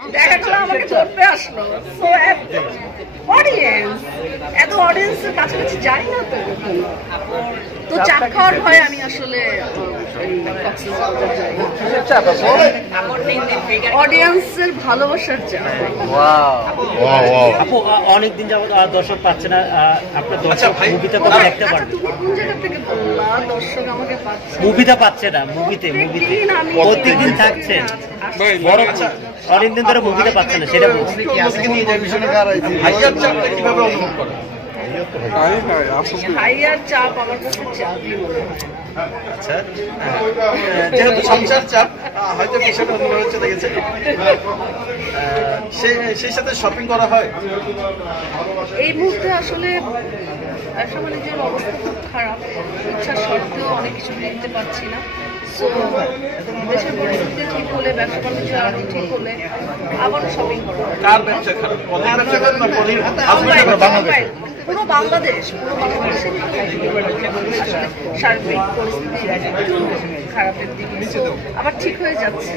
দেখা গেল আমাকে ধরতে আসলো, সো অডিয়েন্স, এত অডিয়েন্সের কাছাকাছি যাই না তো, তো চাপ খাওয়ার ভয় আমি আসলে অডিয়েন্সের ভালোবাসার চাপ। আপু অনেকদিন যাবত দর্শক পাচ্ছে না, আপনার দর্শক মুভিতে কবে দেখতে পারবেন? তুমি কোন জায়গা থেকে বললা দর্শক আমাকে পাচ্ছে? মুভিতে পাচ্ছে না, মুভিতে প্রত্যেকদিন থাকছেন, বড় অনেকদিন ধরে মুভিতে পাচ্ছে না, সেটা বলছি। হাইয়ার চাপ আমার কাছে চাপই মনে হয়। আচ্ছা, যেহেতু সংসার চাপ, হয়তো বিষয়টা অন্যভাবে চলে গেছে। সেই সাথে শপিং করা হয় এই মুহূর্তে আসলে ব্যবসা বাণিজ্যের অবস্থা খুব খারাপ, ইচ্ছা সত্ত্বেও অনেক কিছু কিনতে পারছি না। সো দেশের পরিস্থিতি ঠিক হলে, ব্যবসা বাণিজ্য আরো ঠিক হলে আবার শপিং করবো। কার ব্যবসা খারাপ? পদের ব্যবসা খারাপ না পদের? পুরো বাংলাদেশের সার্বিক পরিস্থিতি একটু খারাপের দিকে, আবার ঠিক হয়ে যাচ্ছে।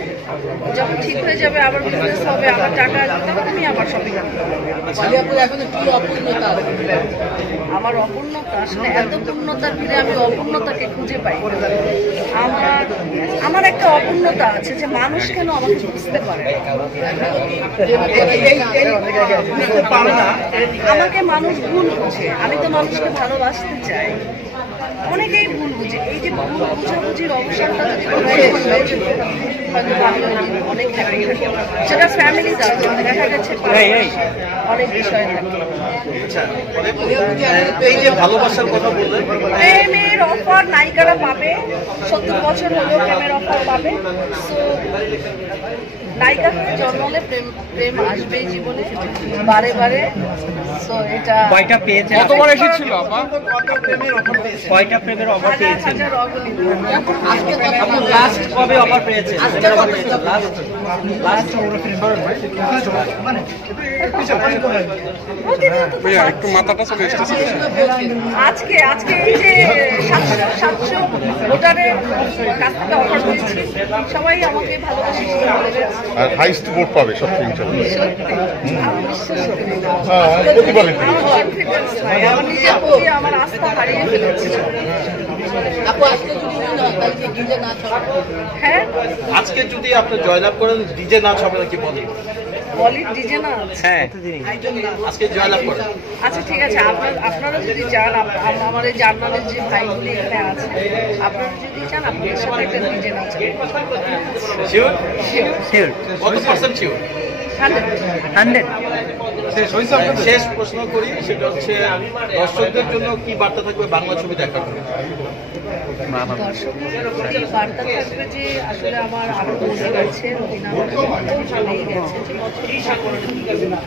যখন ঠিক হয়ে যাবে, আবার বিজনেস হবে, আবার টাকা আসবে, তখন আমি আবার শপিং করতে পারবো। আমার অপূর্ণতা আসলে এত পূর্ণতার ভিড়ে আমি অপূর্ণতাকে খুঁজে পাই। আমার একটা অপূর্ণতা আছে যে মানুষ কেন আমাকে বুঝতে পারে না, আমাকে মানুষ ভুল বুঝে। আমি তো মানুষকে ভালোবাসতে চাই, অনেকেই ভুল বুঝে। এই যে ভুল বুঝাবুঝির অবসরটা যদি অনেক হ্যাপি থাকে, সেটা ফ্যামিলি দেখা গেছে অনেক বিষয় থাকে। এই যে ভালোবাসার কথা বললেন, প্রেমের অফার নায়িকারা পাবে, 70 বছর হলেও প্রেমের অফার পাবে। সো নায়িকা হয়ে জন্মালে প্রেম আসবেই জীবনে বারে বারে। সো এটা কয়টা পেয়েছেন? কতবার এসেছিল আপা? কয়টা প্রেমের অফার পেয়েছেন? আপনি লাস্ট কবে অফার পেয়েছেন? ভাইয়া একটু মাথাটা চলে এসেছে। আজকে এই যে 700 ভোটারের কাছ থেকে অফার পেয়েছি, সবাই আমাকে ভালোবাসে। আর হাইস্ট ভোট পাবে সত্যি ইনশাআল্লাহ। সত্যি আমি বিশ্বাস করি না, প্রতিফলিত আমার কনফিডেন্স নাই, আমার নিজের প্রতি আমার আস্থা হারিয়ে ফেলেছি। হ্যাঁ, আজকে যদি আপনি জয়লাভ করেন, ডিজে নাচ হবে নাকি বলি? বলির ডিজে না আছে। হ্যাঁ, আজকে জয়লাভ করেন। আচ্ছা ঠিক আছে, আপনারা যদি চান, আমার এই জার্নালের যে ভাইগুলি এখানে আছে, আপনারা যদি চান আপনাদের সাথে একটা ডিজে নাচ শিওর? শিওর, কত পার্সেন্ট শিওর? 100। শেষ প্রশ্ন করি, সেটা হচ্ছে দর্শকদের জন্য কি বার্তা থাকবে বাংলা ছবি দেখার জন্য? দর্শকের বার্তা থাকবে যে আসলে আমার আরো বসে গেছে, রবীন্দ্রনাথ ভালোই গেছে।